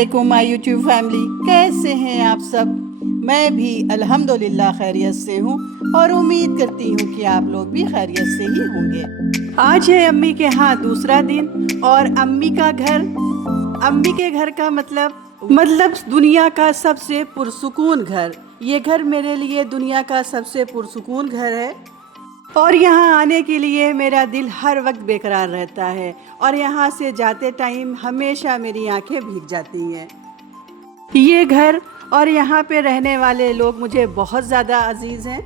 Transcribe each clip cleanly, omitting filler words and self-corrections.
वालेकुम my YouTube family, कैसे हैं आप सब। मैं भी अल्हम्दुलिल्लाह खैरियत से हूँ और उम्मीद करती हूँ कि आप लोग भी खैरियत से ही होंगे। आज है अम्मी के यहाँ दूसरा दिन और अम्मी के घर का मतलब दुनिया का सबसे पुरसुकून घर। ये घर मेरे लिए दुनिया का सबसे पुरसुकून घर है और यहाँ आने के लिए मेरा दिल हर वक्त बेकरार रहता है और यहाँ से जाते टाइम हमेशा मेरी आंखें भीग जाती हैं। ये घर और यहाँ पे रहने वाले लोग मुझे बहुत ज़्यादा अजीज़ हैं।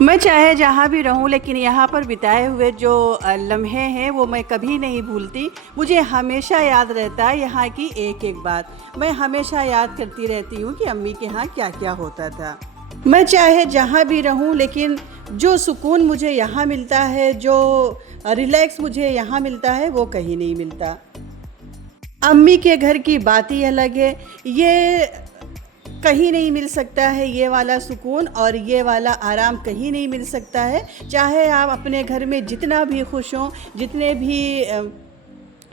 मैं चाहे जहाँ भी रहूँ लेकिन यहाँ पर बिताए हुए जो लम्हे हैं वो मैं कभी नहीं भूलती। मुझे हमेशा याद रहता है यहाँ की एक एक बात। मैं हमेशा याद करती रहती हूँ कि अम्मी के यहाँ क्या क्या होता था। मैं चाहे जहाँ भी रहूँ लेकिन जो सुकून मुझे यहाँ मिलता है, जो रिलैक्स मुझे यहाँ मिलता है वो कहीं नहीं मिलता। अम्मी के घर की बात ही अलग है। ये कहीं नहीं मिल सकता है, ये वाला सुकून और ये वाला आराम कहीं नहीं मिल सकता है। चाहे आप अपने घर में जितना भी खुश हों, जितने भी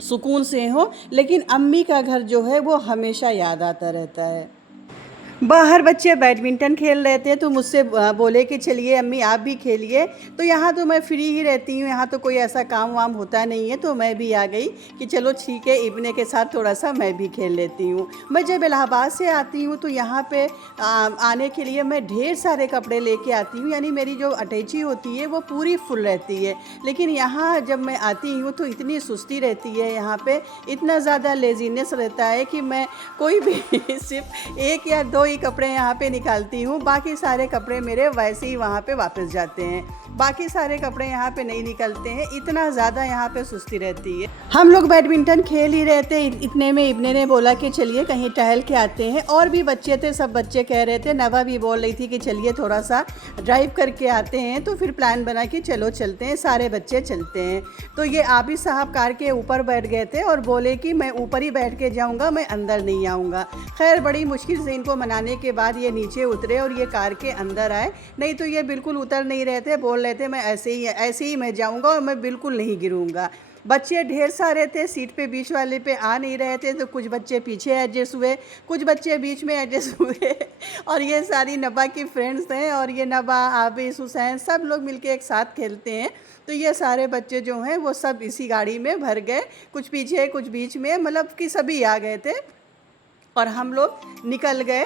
सुकून से हों, लेकिन अम्मी का घर जो है वो हमेशा याद आता रहता है। बाहर बच्चे बैडमिंटन खेल रहे थे तो मुझसे बोले कि चलिए अम्मी आप भी खेलिए। तो यहाँ तो मैं फ्री ही रहती हूँ, यहाँ तो कोई ऐसा काम वाम होता नहीं है, तो मैं भी आ गई कि चलो ठीक है इब्ने के साथ थोड़ा सा मैं भी खेल लेती हूँ। मैं जब इलाहाबाद से आती हूँ तो यहाँ पे आने के लिए मैं ढेर सारे कपड़े लेके आती हूँ, यानी मेरी जो अटैची होती है वो पूरी फुल रहती है। लेकिन यहाँ जब मैं आती हूँ तो इतनी सुस्ती रहती है, यहाँ पर इतना ज़्यादा लेजीनेस रहता है कि मैं कोई भी सिर्फ एक या दो ही कपड़े यहाँ पे निकालती हूँ, बाकी सारे कपड़े मेरे वैसे ही वहाँ पे वापस जाते हैं। बाकी सारे कपड़े यहाँ पे नहीं निकलते हैं, इतना ज़्यादा यहाँ पे सुस्ती रहती है। हम लोग बैडमिंटन खेल ही रहे थे, इतने में इब्ने ने बोला कि चलिए कहीं टहल के आते हैं। और भी बच्चे थे, सब बच्चे कह रहे थे, नवा भी बोल रही थी कि चलिए थोड़ा सा ड्राइव करके आते हैं। तो फिर प्लान बना कि चलो चलते हैं, सारे बच्चे चलते हैं। तो ये आबिद साहब कार के ऊपर बैठ गए थे और बोले कि मैं ऊपर ही बैठ के जाऊँगा, मैं अंदर नहीं आऊँगा। खैर बड़ी मुश्किल से इनको मनाने के बाद ये नीचे उतरे और ये कार के अंदर आए, नहीं तो ये बिल्कुल उतर नहीं रहे थे। बोल रहे थे मैं ऐसे ही मैं जाऊंगा और मैं बिल्कुल नहीं गिरूंगा। बच्चे ढेर सारे थे, सीट पे बीच वाले पे आ नहीं रहे थे, तो कुछ बच्चे पीछे एडजस्ट हुए, कुछ बच्चे बीच में एडजस्ट हुए और ये सारी नबा की फ्रेंड्स हैं और ये नबा, आबिस, हुसैन सब लोग मिलके एक साथ खेलते हैं। तो ये सारे बच्चे जो हैं वो सब इसी गाड़ी में भर गए, कुछ पीछे कुछ बीच में, मतलब कि सभी आ गए थे और हम लोग निकल गए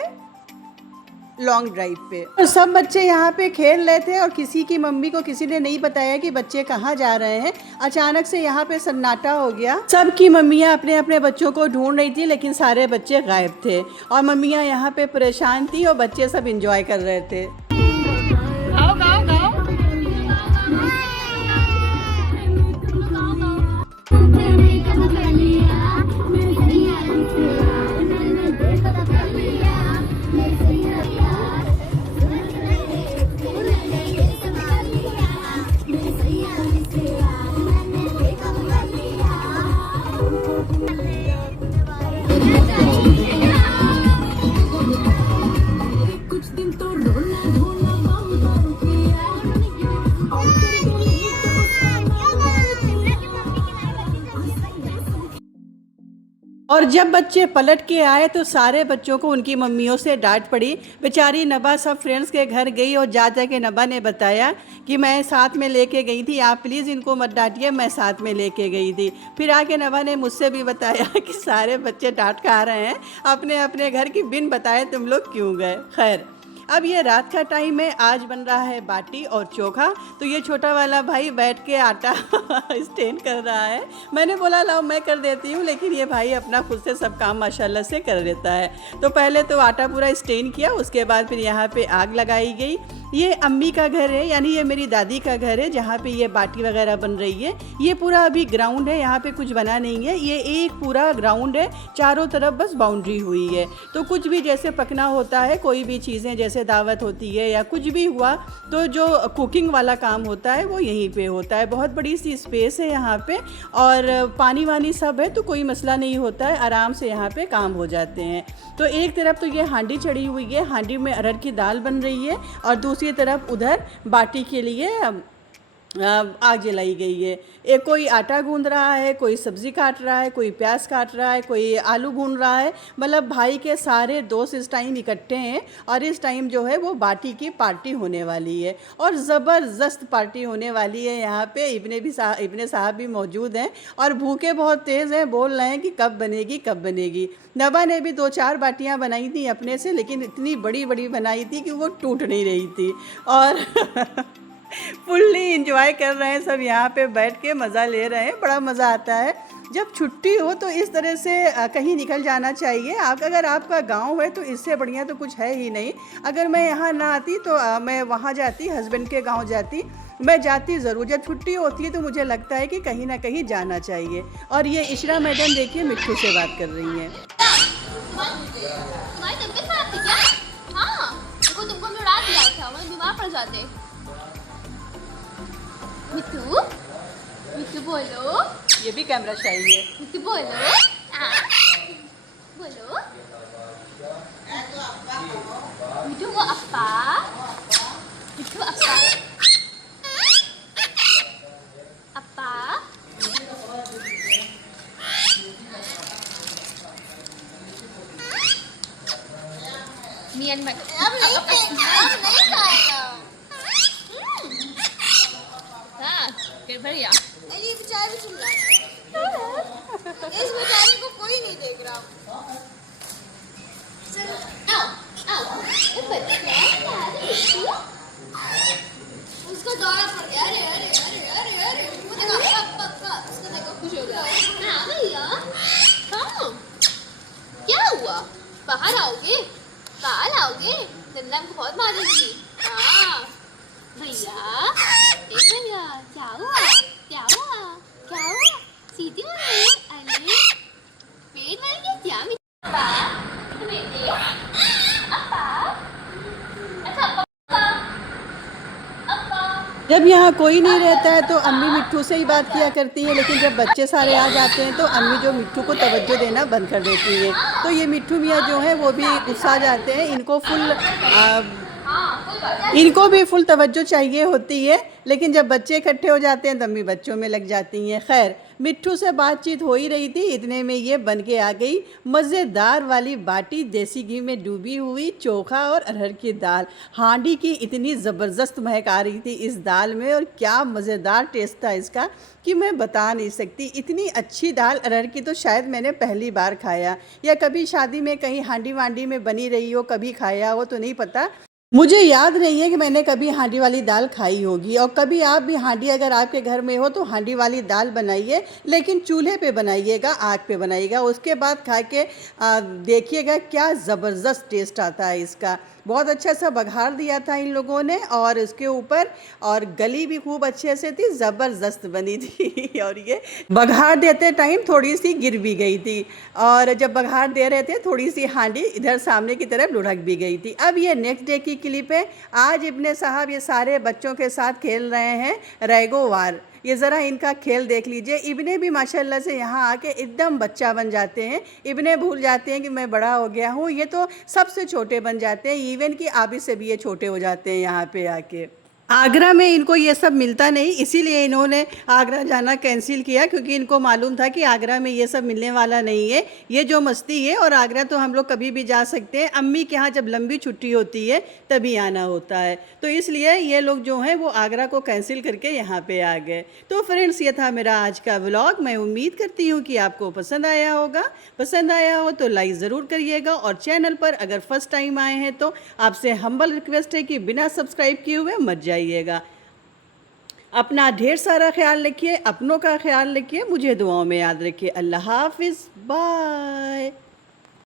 लॉन्ग ड्राइव पे। और सब बच्चे यहाँ पे खेल रहे थे और किसी की मम्मी को किसी ने नहीं बताया कि बच्चे कहाँ जा रहे हैं। अचानक से यहाँ पे सन्नाटा हो गया, सबकी मम्मियाँ अपने अपने बच्चों को ढूंढ रही थी लेकिन सारे बच्चे गायब थे और मम्मियाँ यहाँ पे परेशान थी और बच्चे सब इंजॉय कर रहे थे। गाओ गाओ गाओ। और जब बच्चे पलट के आए तो सारे बच्चों को उनकी मम्मियों से डांट पड़ी। बेचारी नबा सब फ्रेंड्स के घर गई और जा के नबा ने बताया कि मैं साथ में लेके गई थी, आप प्लीज़ इनको मत डांटिए, मैं साथ में लेके गई थी। फिर आके नबा ने मुझसे भी बताया कि सारे बच्चे डांट खा रहे हैं, अपने अपने घर की बिन बताए तुम लोग क्यों गए। खैर अब ये रात का टाइम है, आज बन रहा है बाटी और चोखा। तो ये छोटा वाला भाई बैठ के आटा स्टेन कर रहा है। मैंने बोला लाओ मैं कर देती हूँ, लेकिन ये भाई अपना खुद से सब काम माशाल्लाह से कर देता है। तो पहले तो आटा पूरा स्टेन किया, उसके बाद फिर यहाँ पे आग लगाई गई। ये अम्मी का घर है, यानी ये मेरी दादी का घर है जहाँ पे ये बाटी वगैरह बन रही है। ये पूरा अभी ग्राउंड है, यहाँ पे कुछ बना नहीं है, ये एक पूरा ग्राउंड है, चारों तरफ बस बाउंड्री हुई है। तो कुछ भी जैसे पकना होता है, कोई भी चीज़ें जैसे दावत होती है या कुछ भी हुआ, तो जो कुकिंग वाला काम होता है वो यहीं पे होता है। बहुत बड़ी सी स्पेस है यहाँ पे और पानी वानी सब है, तो कोई मसला नहीं होता है, आराम से यहाँ पे काम हो जाते हैं। तो एक तरफ तो ये हांडी चढ़ी हुई है, हांडी में अरहर की दाल बन रही है और दूसरी तरफ उधर बाटी के लिए आग जलाई गई है। एक कोई आटा गूंद रहा है, कोई सब्ज़ी काट रहा है, कोई प्याज काट रहा है, कोई आलू भून रहा है। मतलब भाई के सारे दोस्त इस टाइम इकट्ठे हैं और इस टाइम जो है वो बाटी की पार्टी होने वाली है और ज़बरदस्त पार्टी होने वाली है। यहाँ पे इब्ने साहब भी मौजूद हैं और भूखे बहुत तेज़ हैं, बोल रहे हैं कि कब बनेगी कब बनेगी। नबा ने भी 2-4 बाटियाँ बनाई थी अपने से, लेकिन इतनी बड़ी बड़ी बनाई थी कि वो टूट नहीं रही थी और फुल्ली इंजॉय कर रहे हैं सब, यहाँ पे बैठ के मज़ा ले रहे हैं। बड़ा मज़ा आता है जब छुट्टी हो तो इस तरह से कहीं निकल जाना चाहिए। अगर आपका गांव है तो इससे बढ़िया तो कुछ है ही नहीं। अगर मैं यहाँ ना आती तो मैं वहाँ जाती, हस्बैंड के गांव जाती। मैं जाती ज़रूर, जब छुट्टी होती है तो मुझे लगता है कि कहीं ना कहीं जाना चाहिए। और ये इशरा मैडम देखिए मिट्ठू से बात कर रही हैं। तुम्हारी तबीयत खराब थी क्या? हाँ, देखो तुमको हमने उड़ा दिया था, वरना बीमार पड़ जाते। मिट्टू, मिट्टू बोलो। ये भी कैमरा चाहिए। मिट्टू बोलो। बोलो। मिट्टू को अप्पा। मिट्टू अप्पा। अप्पा। नियन मत। अब नहीं खाएगा। हाँ, फिर बढ़िया। ये बेचारे भी चिल्ला रहे हैं। इस बेचारे को कोई नहीं देख रहा। आओ, आओ। ये बच्चा क्या है? उसको दौरा पड़ गया। अरे अरे अरे अरे अरे। वो देखो, पप्पा, उसको देखो खुश हो गया। हाँ भैया। हाँ। क्या हुआ? बाहर आओगे? बाहर आओगे? नन्ना हमको बहुत मारेगी। हाँ। भैया, भैया, क्या हुआ? क्या हुआ? क्या हुआ? सीधी हो गई? अरे, पेट भर गया क्या? अप्पा, बेटे, अप्पा, अच्छा अप्पा, अप्पा। जब यहाँ कोई नहीं रहता है तो अम्मी मिट्ठू से ही बात किया करती है, लेकिन जब बच्चे सारे आ जाते हैं तो अम्मी जो मिट्ठू को तवज्जो देना बंद कर देती है। तो ये मिट्ठू मियाँ जो है वो भी गुस्सा जाते हैं। इनको भी फुल तवज्जो चाहिए होती है, लेकिन जब बच्चे इकट्ठे हो जाते हैं तो अम्मी बच्चों में लग जाती हैं। खैर, मिट्ठू से बातचीत हो ही रही थी, इतने में ये बन के आ गई मज़ेदार वाली बाटी, देसी घी में डूबी हुई, चोखा और अरहर की दाल। हांडी की इतनी ज़बरदस्त महक आ रही थी इस दाल में और क्या मज़ेदार टेस्ट था इसका कि मैं बता नहीं सकती। इतनी अच्छी दाल अरहर की तो शायद मैंने पहली बार खाया, या कभी शादी में कहीं हांडी वांडी में बनी रही हो, कभी खाया हो तो नहीं पता। मुझे याद नहीं है कि मैंने कभी हांडी वाली दाल खाई होगी। और कभी आप भी हांडी अगर आपके घर में हो तो हांडी वाली दाल बनाइए, लेकिन चूल्हे पे बनाइएगा, आग पे बनाइएगा। उसके बाद खा के देखिएगा क्या ज़बरदस्त टेस्ट आता है इसका। बहुत अच्छा सा बघार दिया था इन लोगों ने और इसके ऊपर, और गली भी खूब अच्छे से थी, ज़बरदस्त बनी थी। और ये बघार देते टाइम थोड़ी सी गिर भी गई थी, और जब बघार दे रहे थे थोड़ी सी हांडी इधर सामने की तरफ लुढ़क भी गई थी। अब ये नेक्स्ट डे की क्लिप है। आज इब्ने साहब ये सारे बच्चों के साथ खेल रहे हैं रेगो वार। ये ज़रा इनका खेल देख लीजिए। इब्ने भी माशाल्लाह से यहाँ आके एकदम बच्चा बन जाते हैं। इब्ने भूल जाते हैं कि मैं बड़ा हो गया हूँ। ये तो सबसे छोटे बन जाते हैं, इवन कि आबिद से भी ये छोटे हो जाते हैं यहाँ पे आके। आगरा में इनको ये सब मिलता नहीं, इसीलिए इन्होंने आगरा जाना कैंसिल किया, क्योंकि इनको मालूम था कि आगरा में ये सब मिलने वाला नहीं है, ये जो मस्ती है। और आगरा तो हम लोग कभी भी जा सकते हैं, अम्मी के यहाँ जब लंबी छुट्टी होती है तभी आना होता है। तो इसलिए ये लोग जो हैं वो आगरा को कैंसिल करके यहाँ पे आ गए। तो फ्रेंड्स, ये था मेरा आज का व्लॉग। मैं उम्मीद करती हूँ कि आपको पसंद आया होगा। पसंद आया हो तो लाइक ज़रूर करिएगा, और चैनल पर अगर फर्स्ट टाइम आए हैं तो आपसे हम्बल रिक्वेस्ट है कि बिना सब्सक्राइब किए हुए मत जाइएगा। अपना ढेर सारा ख्याल रखिए, अपनों का ख्याल रखिए, मुझे दुआओं में याद रखिए। अल्लाह हाफिज़, बाय।